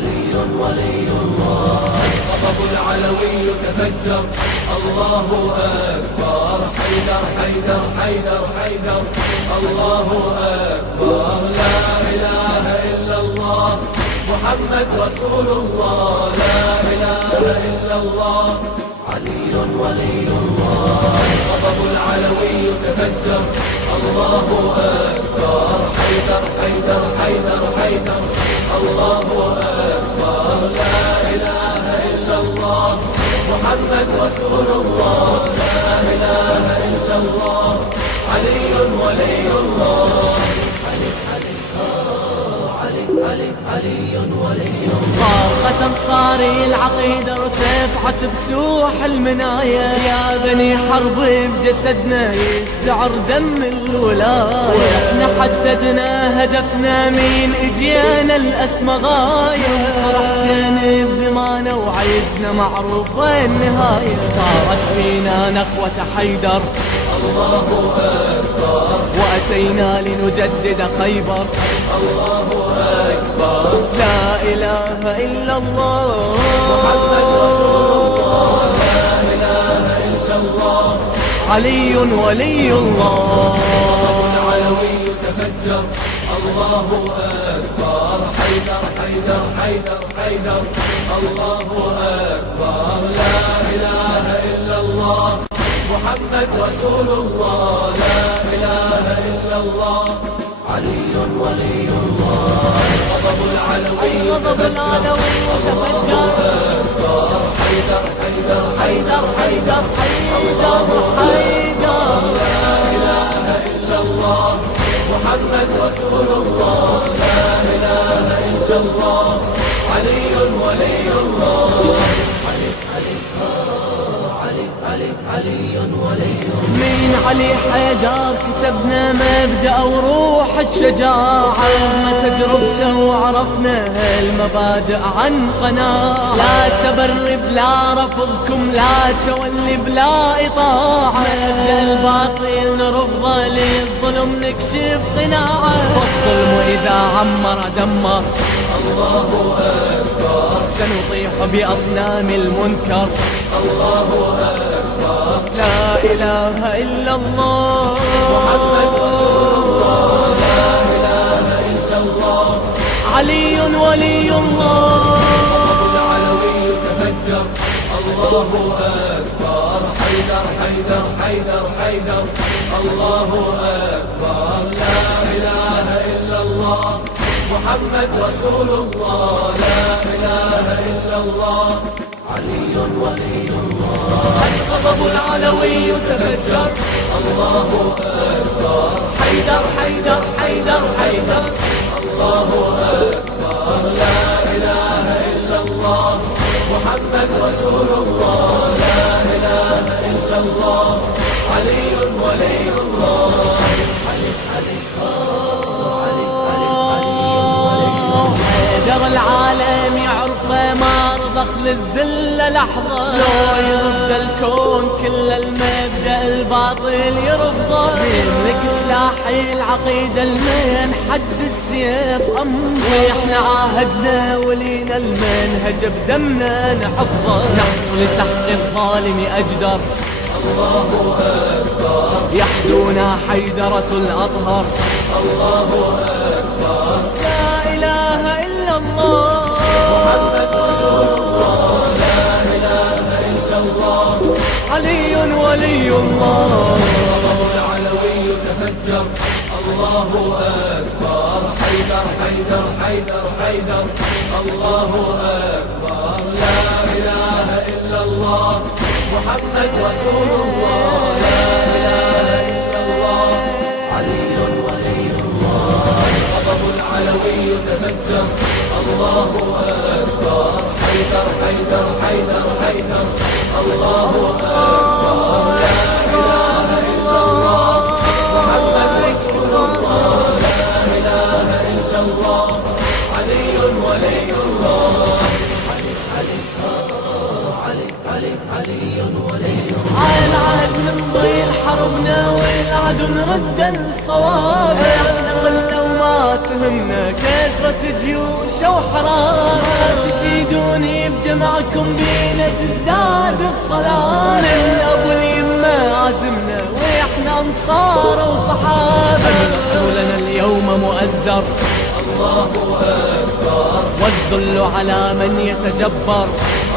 علي ولي الله. الغضب العلوي تفجر، الله أكبر. حيدر حيدر حيدر حيدر، الله أكبر. لا إله إلا الله محمد رسول الله. لا إله إلا الله علي ولي الله. الغضب العلوي تفجر، الله أكبر. حيدر حيدر حيدر حيدر، الله أكبر. لا إله إلا الله محمد رسول الله. لا إله إلا الله علي ولي الله. علي ولي الله. صارخة انصاري العقيدة ارتفعت بسوح المنايا، يا بني حرب بجسدنا يستعر دم الولاية، واحنا حددنا هدفنا مين اجينا الاسمى غاية، نصر حسين بدمانا وعيدنا معروفة النهاية، طارت فينا نخوة حيدر الله أكبر، وأتينا لنجدد خيبر الله أكبر. لا إله إلا الله محمد رسول الله. لا إله إلا الله علي ولي الله. العلوي تفجر، الله أكبر. حيدر حيدر حيدر حيدر، الله أكبر. لا إله إلا الله محمد رسول الله. لا إله إلا الله علي ولي الله. الغضب العلوي تفجر، الله أكبر. حيدر حيدر حيدر حيدر حيدر حيدر. لا إله إلا الله محمد رسول الله. لا إله إلا الله علي ولي الله. علي ولي الله. من علي حيدر كسبنا مبدأ وروح الشجاعة، ما تجربته وعرفنا المبادئ عن قناعة، لا تبرب لا رفضكم لا تولي بلا إطاعة، مبدأ الباطل نرفضه للظلم نكشف قناعة، فالظلم إذا عمر دمر الله أكبر. سنطيح بأصنام المنكر الله أكبر. لا إله إلا الله محمد رسول الله. لا إله إلا الله علي ولي الله. الغضب العلوي تفجر، الله أكبر. حيدر حيدر حيدر حيدر، الله أكبر. لا إله إلا الله محمد رسول الله. لا إله إلا الله علي ولي الله. الغضب العلوي تفجر، الله أكبر. حيدر حيدر حيدر حيدر، الله أكبر. لا إله إلا الله محمد رسول الله. لا إله إلا الله علي ولي الله. حيدر العالم يعرفه ما رضخ للذل لحظة، لو يرد الكون كل المبدأ الباطل يرفضه، يملك سلاحي العقيدة المن حد السيف أمضى، وإحنا عاهدنا ولينا المنهج بدمنا نحفظه، نحن لسحق الظالم أجدر الله أكبر. يحدونا حيدرة الأطهر الله أكبر. لا إله إلا الله محمد رسول الله. لا إله إلا الله علي ولي الله. الغضب العلوي تفجر، الله أكبر. حيدر حيدر حيدر حيدر، الله أكبر. لا إله إلا الله محمد رسول الله. لا إله إلا الله علي ولي الله. الغضب العلوي تفجر، الله أكبر. حيدر حيدر حيدر حيدر، الله أكبر. لا إله إلا الله محمد رسول الله. لا إله إلا الله علي ولي الله. علي ولي الله. عال عهد نمضي حربنا والعدو نرد الصواب، احنا قلنا وما تهمنا كثرة جيوش وحرام، تريدوني بجمعكم بينا تزداد الصلابة. الأب واليمة عزمنا وإحنا انصار وصحابة. رسولنا اليوم مؤزر الله أكبر، والذل على من يتجبر.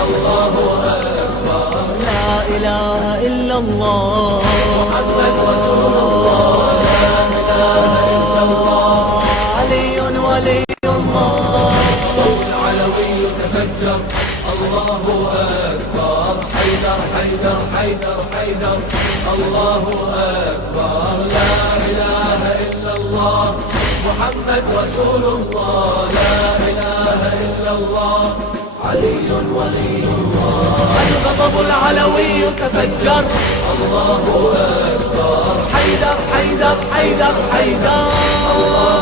الله أكبر، لا إله إلا الله محمد رسول الله، لا إله إلا الله. علي ولي الله. العلوي تفجر، الله أكبر، حيدر حيدر حيدر حيدر، الله أكبر، لا إله إلا الله، محمد رسول الله، لا إله إلا الله. علي ولي الله. الغضب العلوي تفجر، الله أكبر، حيدر حيدر حيدر حيدر.